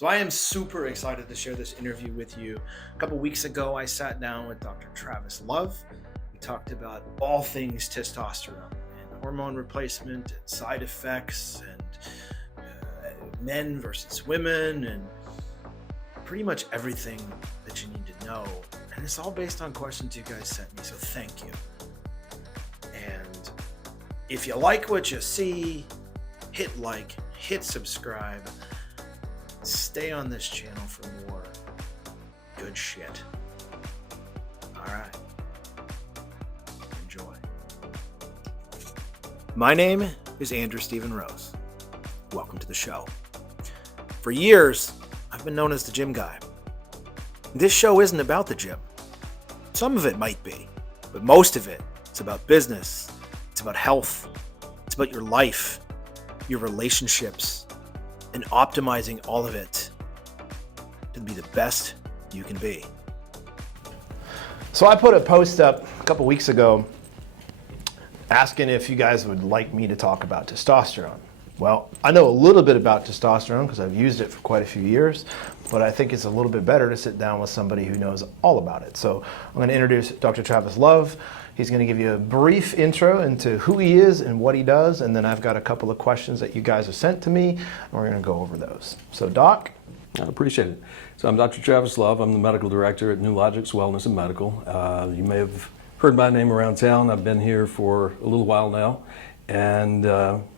So I am super excited to share this interview with you. A couple weeks ago, I sat down with Dr. Travis Love. We talked about all things testosterone and hormone replacement and side effects and men versus women and pretty much everything that you need to know. And it's all based on questions you guys sent me, so thank you. And if you like what you see, hit like, hit subscribe. Stay on this channel for more good shit. All right. Enjoy. My name is Andrew Stephen Rose. Welcome to the show. For years, I've been known as the gym guy. This show isn't about the gym. Some of it might be, but most of it, it's about business. It's about health. It's about your life, your relationships, and optimizing all of it to be the best you can be. So I put a post up a couple weeks ago asking if you guys would like me to talk about testosterone. Well, I know a little bit about testosterone because I've used it for quite a few years, but I think it's a little bit better to sit down with somebody who knows all about it. So I'm going to introduce Dr. Travis Love. He's going to give you a brief intro into who he is and what he does, and then I've got a couple of questions that you guys have sent to me, and we're going to go over those. So, Doc? I appreciate it. So I'm Dr. Travis Love. I'm the medical director at New Logics Wellness and Medical. You may have heard my name around town. I've been here for a little while now, and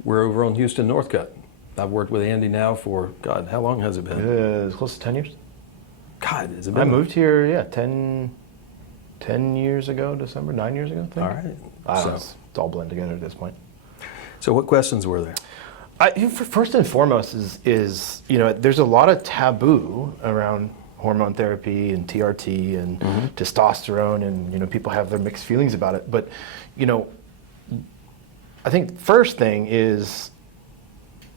we're over on Houston Northcutt. I've worked with Andy now for, God, how long has it been? Close to 10 years. God, has it been? I moved here, 10 years ago, December, 9 years ago, I think. All right. It's all blended together at this point. So what questions were there? First and foremost is there's a lot of taboo around hormone therapy and TRT and testosterone, and people have their mixed feelings about it. But I think first thing is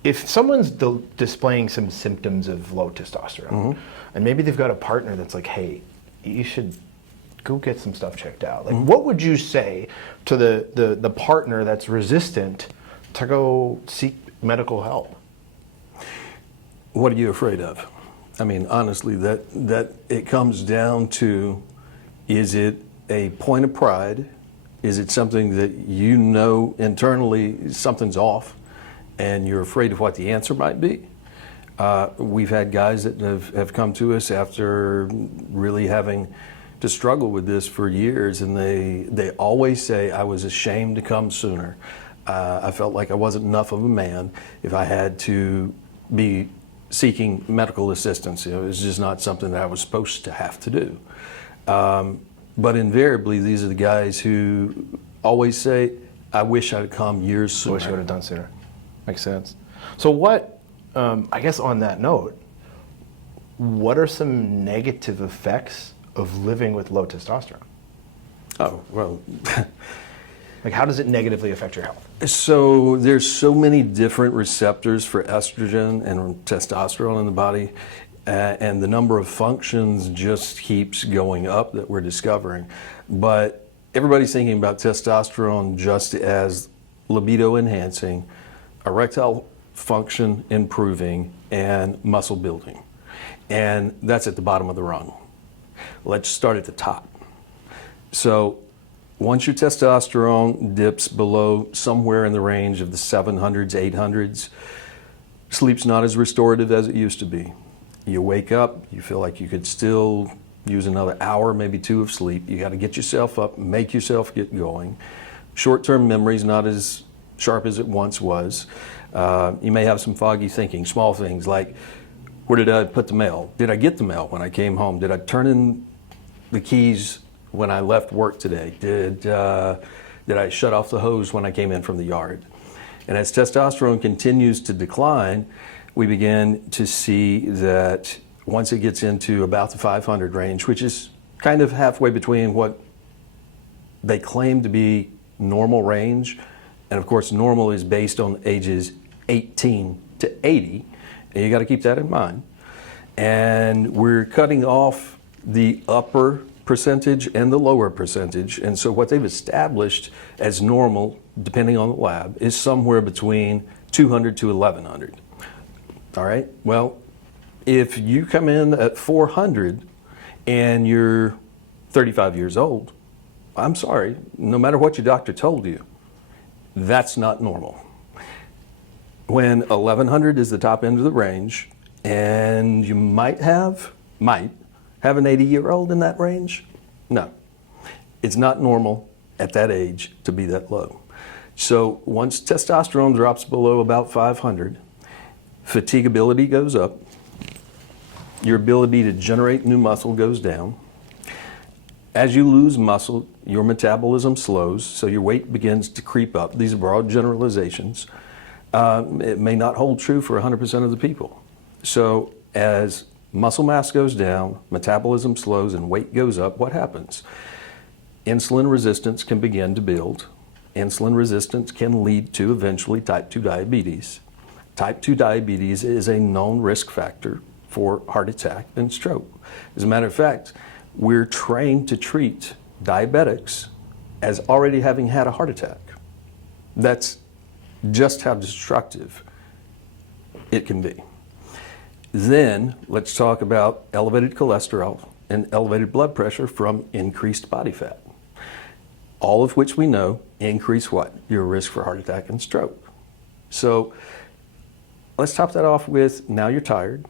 if someone's displaying some symptoms of low testosterone, and maybe they've got a partner that's like, hey, you should go get some stuff checked out. Like, what would you say to the partner that's resistant to go seek medical help? What are you afraid of? I mean, honestly, that it comes down to, is it a point of pride? Is it something that you know internally something's off and you're afraid of what the answer might be? We've had guys that have come to us after really having to struggle with this for years, and they always say, I was ashamed to come sooner. I felt like I wasn't enough of a man if I had to be seeking medical assistance. It was just not something that I was supposed to have to do. But invariably, these are the guys who always say, I wish I'd come years sooner. I wish I would have done sooner. Makes sense. So what, I guess on that note, what are some negative effects of living with low testosterone? Oh, well. Like, how does it negatively affect your health? So there's so many different receptors for estrogen and testosterone in the body, and the number of functions just keeps going up that we're discovering. But everybody's thinking about testosterone just as libido enhancing, erectile function improving, and muscle building. And that's at the bottom of the rung. Let's start at the top. So once your testosterone dips below somewhere in the range of the 700s, 800s, sleep's not as restorative as it used to be. You wake up, you feel like you could still use another hour, maybe 2 of sleep. You got to get yourself up, make yourself get going. Short-term memory's not as sharp as it once was. You may have some foggy thinking, small things like, where did I put the mail? Did I get the mail when I came home? Did I turn in the keys when I left work today? Did I shut off the hose when I came in from the yard? And as testosterone continues to decline, we begin to see that once it gets into about the 500 range, which is kind of halfway between what they claim to be normal range, and of course normal is based on ages 18 to 80, and you got to keep that in mind. And we're cutting off the upper percentage and the lower percentage, and so what they've established as normal, depending on the lab, is somewhere between 200 to 1100. All right, well, If you come in at 400 and you're 35 years old, I'm sorry, no matter what your doctor told you, that's not normal. When 1100 is the top end of the range, and you might have an 80-year-old in that range, no. It's not normal at that age to be that low. So once testosterone drops below about 500, fatigability goes up, your ability to generate new muscle goes down. As you lose muscle, your metabolism slows, so your weight begins to creep up. These are broad generalizations. It may not hold true for 100% of the people. So as muscle mass goes down, metabolism slows, and weight goes up, what happens? Insulin resistance can begin to build. Insulin resistance can lead to eventually type 2 diabetes. Type 2 diabetes is a known risk factor for heart attack and stroke. As a matter of fact, we're trained to treat diabetics as already having had a heart attack. That's just how destructive it can be. Then let's talk about elevated cholesterol and elevated blood pressure from increased body fat. All of which we know increase what? Your risk for heart attack and stroke. So let's top that off with now you're tired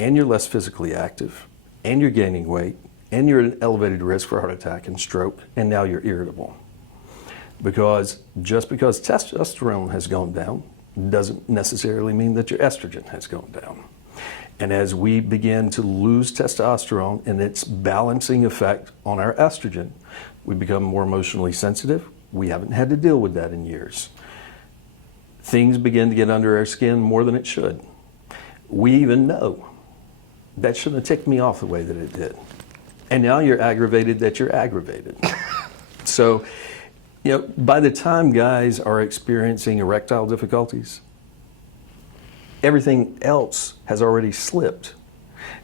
and you're less physically active and you're gaining weight and you're at an elevated risk for heart attack and stroke, and now you're irritable. Because just because testosterone has gone down doesn't necessarily mean that your estrogen has gone down. And as we begin to lose testosterone and its balancing effect on our estrogen, we become more emotionally sensitive. We haven't had to deal with that in years. Things begin to get under our skin more than it should. We even know that shouldn't have ticked me off the way that it did. And now you're aggravated that you're aggravated. So, by the time guys are experiencing erectile difficulties, everything else has already slipped.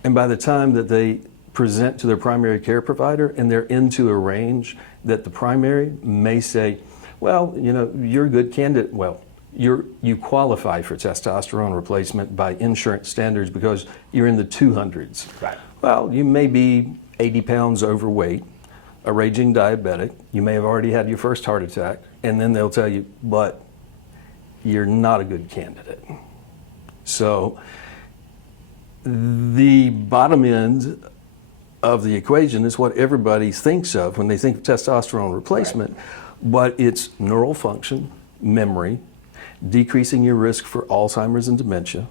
And by the time that they present to their primary care provider and they're into a range that the primary may say, well, you're a good candidate. Well, you qualify for testosterone replacement by insurance standards because you're in the 200s. Right. Well, you may be 80 pounds overweight, a raging diabetic. You may have already had your first heart attack, and then they'll tell you, but you're not a good candidate. So the bottom end of the equation is what everybody thinks of when they think of testosterone replacement, right. But it's neural function, memory, decreasing your risk for Alzheimer's and dementia,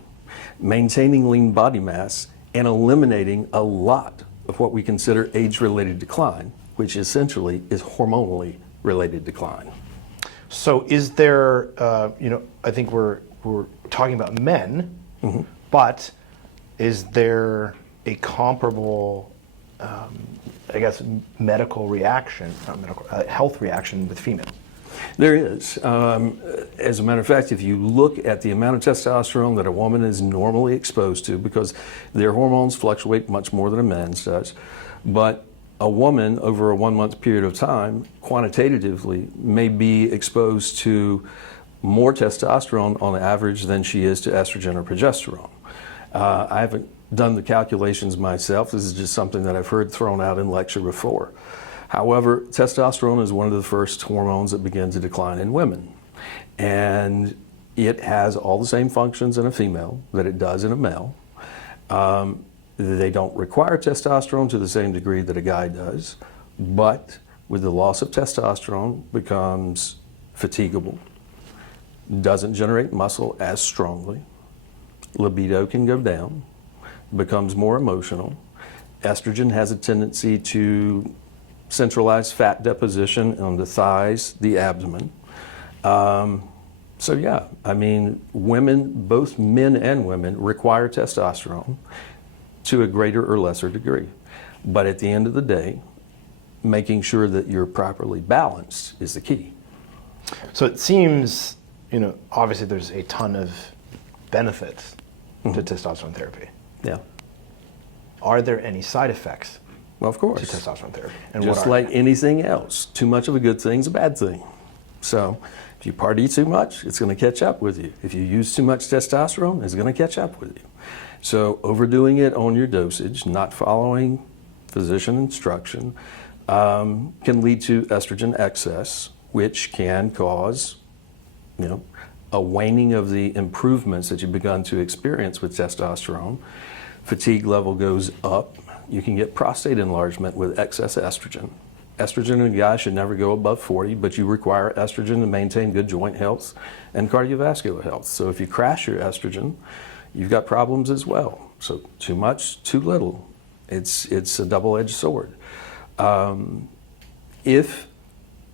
maintaining lean body mass, and eliminating a lot of what we consider age-related decline, which essentially is hormonally related decline. So is there, I think we're talking about men, mm-hmm. but is there a comparable, medical reaction, health reaction with females? There is. As a matter of fact, if you look at the amount of testosterone that a woman is normally exposed to, because their hormones fluctuate much more than a man's does, but a woman over a 1 month period of time, quantitatively, may be exposed to more testosterone on average than she is to estrogen or progesterone. I haven't done the calculations myself. This is just something that I've heard thrown out in lecture before. However, testosterone is one of the first hormones that begin to decline in women. And it has all the same functions in a female that it does in a male. They don't require testosterone to the same degree that a guy does, but with the loss of testosterone becomes fatigable, doesn't generate muscle as strongly, libido can go down, becomes more emotional. Estrogen has a tendency to centralized fat deposition on the thighs, the abdomen. Women, both men and women, require testosterone to a greater or lesser degree. But at the end of the day, making sure that you're properly balanced is the key. So it seems, obviously there's a ton of benefits to testosterone therapy. Yeah. Are there any side effects? Well, of course. To testosterone therapy. And just like anything else, too much of a good thing is a bad thing. So if you party too much, it's going to catch up with you. If you use too much testosterone, it's going to catch up with you. So overdoing it on your dosage, not following physician instruction, can lead to estrogen excess, which can cause, a waning of the improvements that you've begun to experience with testosterone. Fatigue level goes up. You can get prostate enlargement with excess estrogen. Estrogen in a guy should never go above 40, but you require estrogen to maintain good joint health and cardiovascular health. So if you crash your estrogen, you've got problems as well. So too much, too little. It's a double-edged sword. If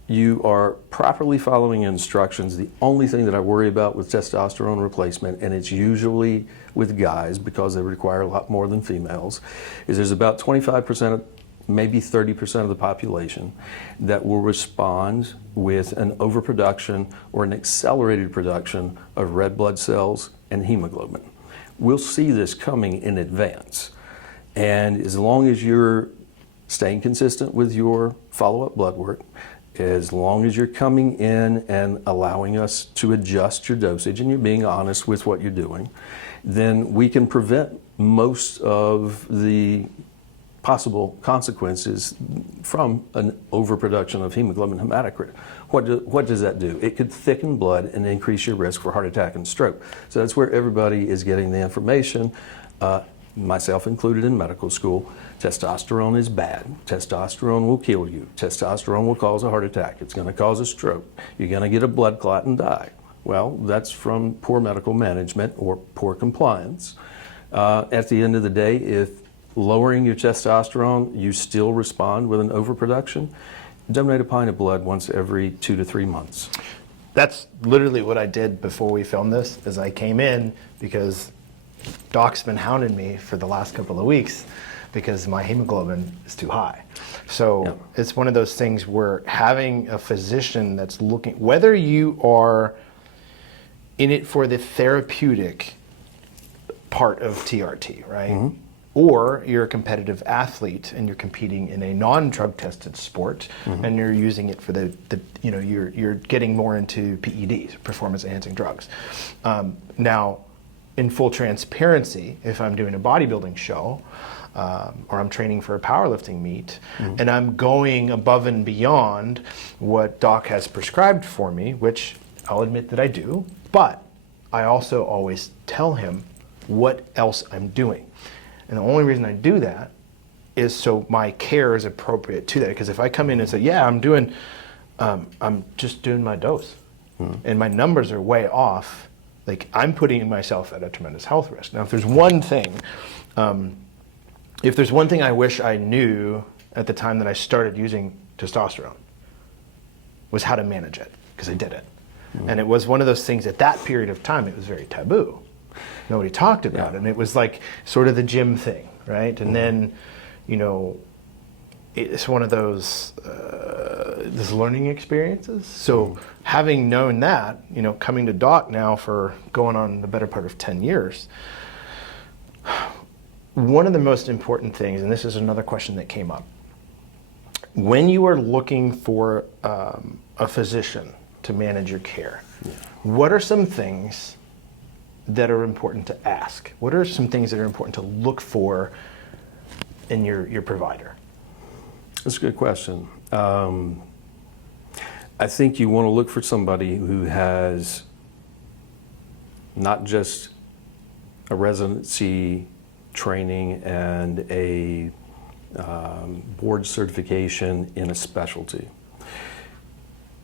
you are properly following instructions, the only thing that I worry about with testosterone replacement, and it's usually with guys because they require a lot more than females, is there's about 25%, maybe 30% of the population that will respond with an overproduction or an accelerated production of red blood cells and hemoglobin. We'll see this coming in advance. And as long as you're staying consistent with your follow-up blood work, as long as you're coming in and allowing us to adjust your dosage and you're being honest with what you're doing, then we can prevent most of the possible consequences from an overproduction of hemoglobin hematocrit. What does that do? It could thicken blood and increase your risk for heart attack and stroke. So that's where everybody is getting the information, myself included in medical school. Testosterone is bad. Testosterone will kill you. Testosterone will cause a heart attack. It's going to cause a stroke. You're going to get a blood clot and die. Well, that's from poor medical management or poor compliance. At the end of the day, if lowering your testosterone, you still respond with an overproduction, donate a pint of blood once every 2 to 3 months. That's literally what I did before we filmed this, is I came in because Doc's been hounding me for the last couple of weeks because my hemoglobin is too high. So It's one of those things where having a physician that's looking, whether you are in it for the therapeutic part of TRT, right? Mm-hmm. Or you're a competitive athlete and you're competing in a non-drug tested sport, mm-hmm. and you're using it for you're getting more into PEDs, performance enhancing drugs. Now, in full transparency, if I'm doing a bodybuilding show, or I'm training for a powerlifting meet, mm-hmm. and I'm going above and beyond what Doc has prescribed for me, which I'll admit that I do, but I also always tell him what else I'm doing. And the only reason I do that is so my care is appropriate to that. Because if I come in and say, yeah, I'm just doing my dose, mm-hmm. and my numbers are way off, like I'm putting myself at a tremendous health risk. Now, if there's one thing I wish I knew at the time that I started using testosterone, was how to manage it, because I did it. Mm-hmm. And it was one of those things at that period of time, it was very taboo. Nobody talked about it, and it was like sort of the gym thing, right? And then, it's one of those learning experiences. So having known that, coming to Doc now for going on the better part of 10 years, one of the most important things, and this is another question that came up, when you are looking for a physician to manage your care, what are some things that are important to ask? What are some things that are important to look for in your provider? That's a good question. I think you want to look for somebody who has not just a residency training and a board certification in a specialty.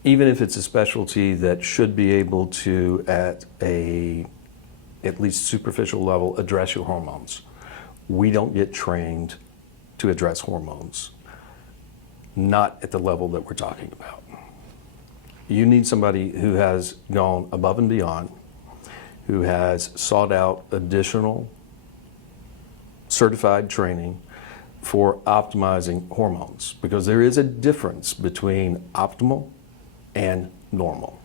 Even if it's a specialty that should be able to, at least superficial level, address your hormones. We don't get trained to address hormones, not at the level that we're talking about. You need somebody who has gone above and beyond, who has sought out additional certified training for optimizing hormones, because there is a difference between optimal and normal.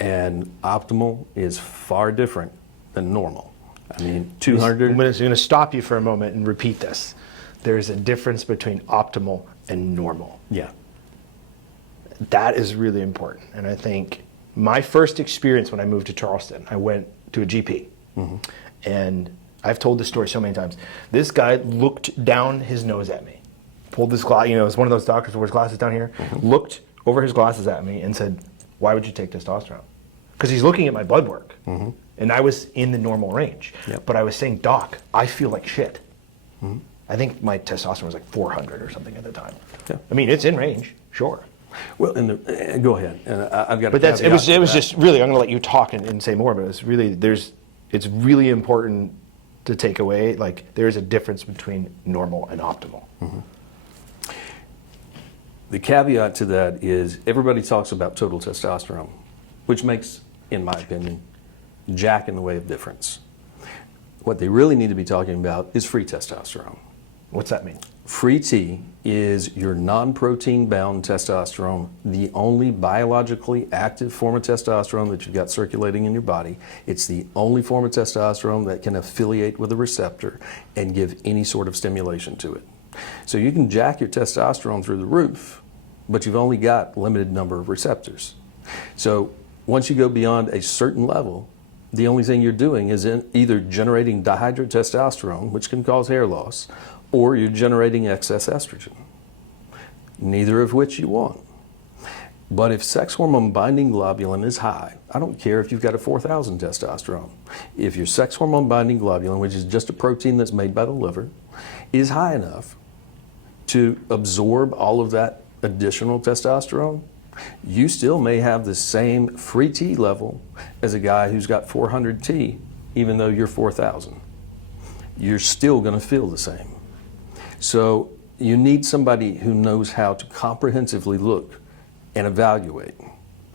And optimal is far different than normal. I mean, 200... I'm going to stop you for a moment and repeat this. There is a difference between optimal and normal. Yeah. That is really important. And I think my first experience when I moved to Charleston, I went to a GP. Mm-hmm. And I've told this story so many times. This guy looked down his nose at me, pulled his glass, it's one of those doctors who wears glasses down here, looked over his glasses at me and said, "Why would you take testosterone?" Because he's looking at my blood work. And I was in the normal range. Yep. But I was saying, "Doc, I feel like shit." I think my testosterone was like 400 or something at the time. Yeah. I mean, it's in range, sure. Well, go ahead. And I've got. But it was just really. I'm going to let you talk and say more. But it's really important to take away. Like, there is a difference between normal and optimal. The caveat to that is everybody talks about total testosterone, which makes, in my opinion, jack in the way of difference. What they really need to be talking about is free testosterone. What's that mean? Free T is your non-protein bound testosterone, the only biologically active form of testosterone that you've got circulating in your body. It's the only form of testosterone that can affiliate with a receptor and give any sort of stimulation to it. So you can jack your testosterone through the roof, but you've only got a limited number of receptors. So once you go beyond a certain level, the only thing you're doing is either generating dihydrotestosterone, which can cause hair loss, or you're generating excess estrogen, neither of which you want. But if sex hormone binding globulin is high, I don't care if you've got a 4,000 testosterone. If your sex hormone binding globulin, which is just a protein that's made by the liver, is high enough to absorb all of that additional testosterone, you still may have the same free T level as a guy who's got 400 T, even though you're 4,000. You're still going to feel the same. So you need somebody who knows how to comprehensively look and evaluate.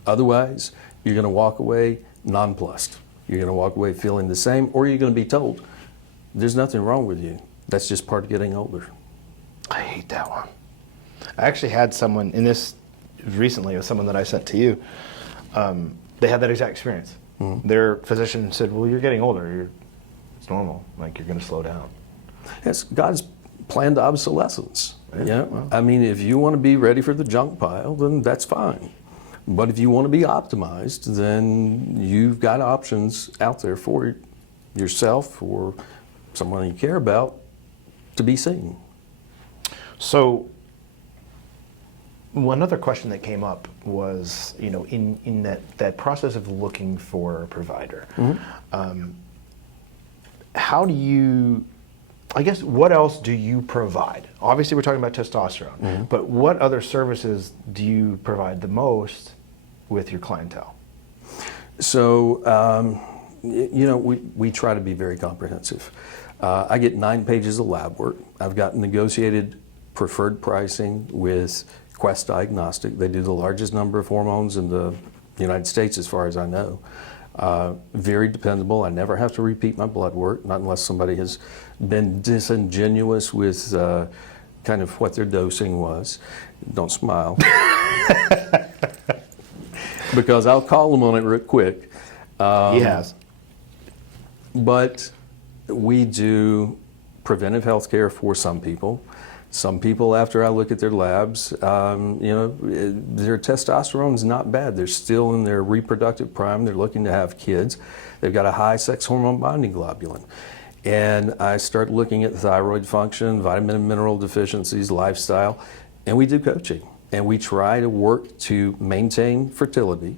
Otherwise, you're going to walk away nonplussed. You're going to walk away feeling the same, or you're going to be told, there's nothing wrong with you. That's just part of getting older. I hate that one. I actually had someone in this recently, with someone that I sent to you. They had that exact experience. Their physician said, "Well, you're getting older. It's normal. Like, you're going to slow down." It's God's planned obsolescence. Yeah, well. I mean, if you want to be ready for the junk pile, then that's fine. But if you want to be optimized, then you've got options out there for yourself or someone you care about to be seen. So, one other question that came up was, in that process of looking for a provider, how do you, I guess, what else do you provide? Obviously, we're talking about testosterone, but what other services do you provide the most with your clientele? So, we try to be very comprehensive. I get 9 pages of lab work. I've got negotiated preferred pricing with Quest Diagnostic. They do the largest number of hormones in the United States, as far as I know. Very dependable. I never have to repeat my blood work, not unless somebody has been disingenuous with kind of what their dosing was. Don't smile. Because I'll call them on it real quick. He has. But we do preventive health care for some people. Some people, after I look at their labs, their testosterone's not bad. They're still in their reproductive prime. They're looking to have kids. They've got a high sex hormone binding globulin. And I start looking at thyroid function, vitamin and mineral deficiencies, lifestyle, and we do coaching. And we try to work to maintain fertility,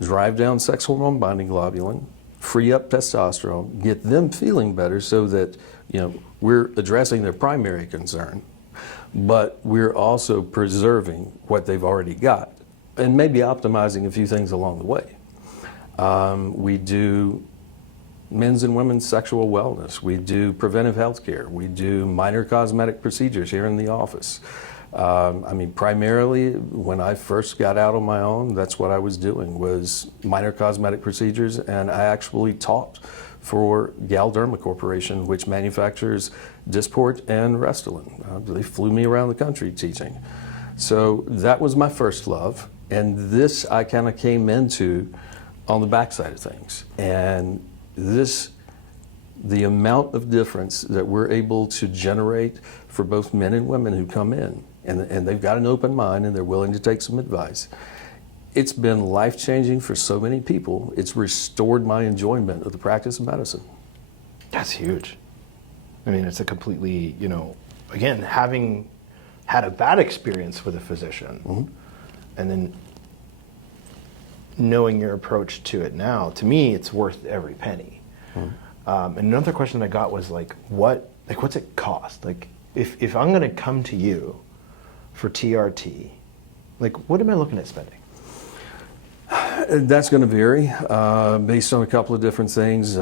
drive down sex hormone binding globulin, free up testosterone, get them feeling better so that, we're addressing their primary concern, but we're also preserving what they've already got and maybe optimizing a few things along the way. We do men's and women's sexual wellness. We do preventive health care. We do minor cosmetic procedures here in the office. Primarily when I first got out on my own, that's what I was doing, was minor cosmetic procedures, and I actually taught for Galderma Corporation, which manufactures Dysport and Restylane. They flew me around the country teaching. So that was my first love, and this I kind of came into on the backside of things. And the amount of difference that we're able to generate for both men and women who come in, and they've got an open mind and they're willing to take some advice. It's been life-changing for so many people. It's restored my enjoyment of the practice of medicine. That's huge. I mean, it's a completely, again, having had a bad experience with a physician and then knowing your approach to it now, to me, it's worth every penny. And another question I got was what's it cost? Like, if I'm going to come to you for TRT, like, what am I looking at spending? That's going to vary based on a couple of different things.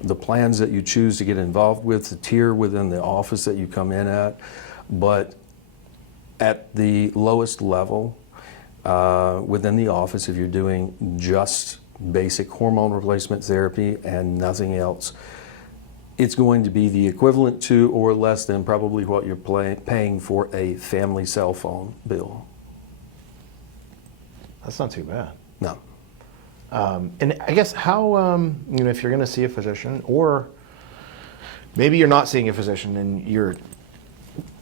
The plans that you choose to get involved with, the tier within the office that you come in at, but at the lowest level within the office, if you're doing just basic hormone replacement therapy and nothing else, it's going to be the equivalent to or less than probably what you're paying for a family cell phone bill. That's not too bad. No. And I guess how, if you're going to see a physician, or maybe you're not seeing a physician and you're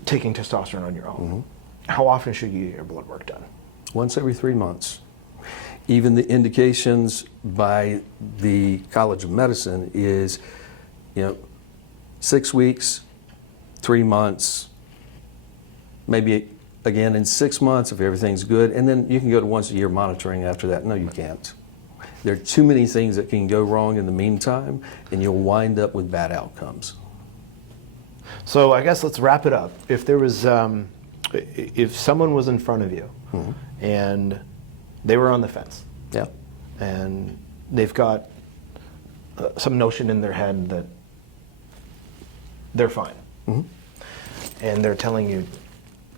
taking testosterone on your own, how often should you get your blood work done? Once every 3 months. Even the indications by the College of Medicine is, 6 weeks, 3 months, maybe again in 6 months if everything's good, and then you can go to once a year monitoring after that. No, you can't. There are too many things that can go wrong in the meantime, and you'll wind up with bad outcomes. So I guess let's wrap it up. If there was, if someone was in front of you and they were on the fence, Yeah. and they've got some notion in their head that they're fine, and they're telling you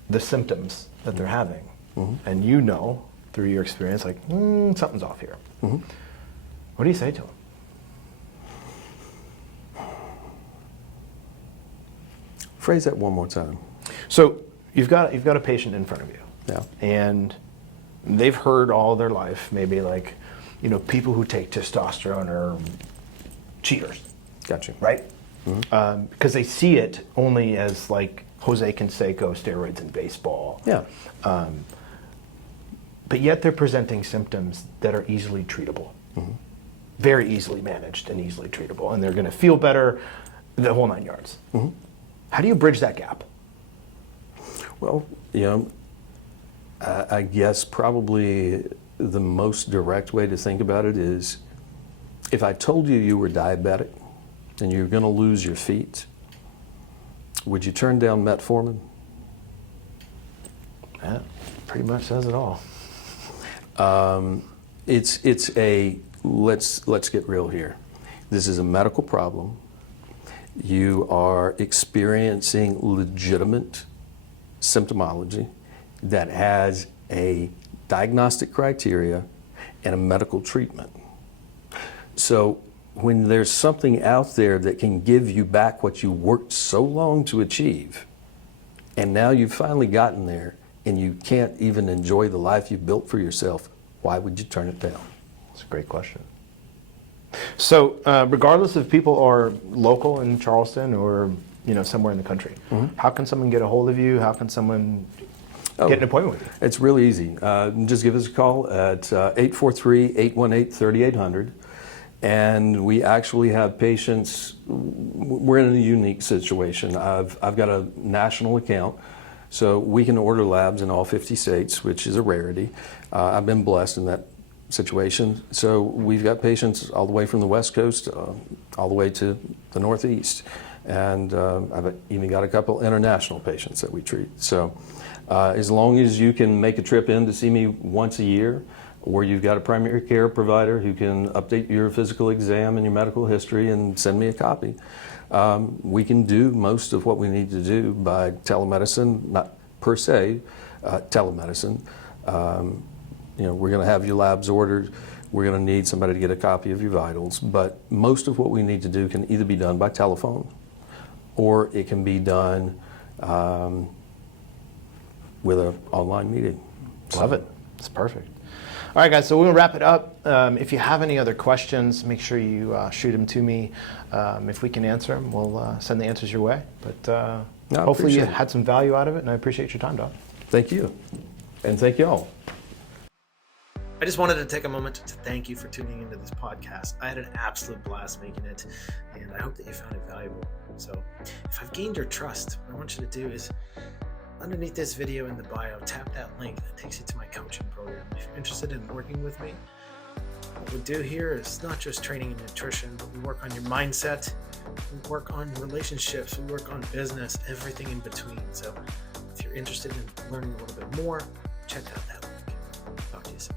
the symptoms that they're having, and through your experience, like, something's off here. What do you say to them? Phrase that one more time. So you've got a patient in front of you, Yeah. and they've heard all their life, maybe like, people who take testosterone are cheaters, Gotcha. right? Because they see it only as like Jose Canseco steroids in baseball. Yeah. But yet they're presenting symptoms that are easily treatable, very easily managed and easily treatable, and they're going to feel better, the whole 9 yards. How do you bridge that gap? Well, I guess probably the most direct way to think about it is if I told you you were diabetic and you're going to lose your feet, would you turn down metformin? That pretty much says it all. Let's get real here. This is a medical problem. You are experiencing legitimate symptomology that has a diagnostic criteria and a medical treatment. So when there's something out there that can give you back what you worked so long to achieve, and now you've finally gotten there and you can't even enjoy the life you built for yourself, why would you turn it down? That's a great question. So regardless if people are local in Charleston or somewhere in the country, how can someone get a hold of you? How can someone get an appointment with you? It's really easy. Just give us a call at 843-818-3800. And we actually have patients, we're in a unique situation. I've got a national account, so we can order labs in all 50 states, which is a rarity. I've been blessed in that situation. So we've got patients all the way from the West Coast, all the way to the Northeast. And I've even got a couple international patients that we treat. So as long as you can make a trip in to see me once a year, or you've got a primary care provider who can update your physical exam and your medical history and send me a copy, we can do most of what we need to do by telemedicine, not per se, telemedicine. We're going to have your labs ordered. We're going to need somebody to get a copy of your vitals. But most of what we need to do can either be done by telephone or it can be done with an online meeting. Love it. It's perfect. All right, guys, so we're going to wrap it up. If you have any other questions, make sure you shoot them to me. If we can answer them, we'll send the answers your way. But hopefully you had some value out of it, and I appreciate your time, Doc. Thank you. And thank you all. I just wanted to take a moment to thank you for tuning into this podcast. I had an absolute blast making it, and I hope that you found it valuable. So if I've gained your trust, what I want you to do is underneath this video in the bio, tap that link that takes you to my coaching program. If you're interested in working with me, what we do here is not just training and nutrition, but we work on your mindset, we work on relationships, we work on business, everything in between. So if you're interested in learning a little bit more, check out that link. Talk to you soon.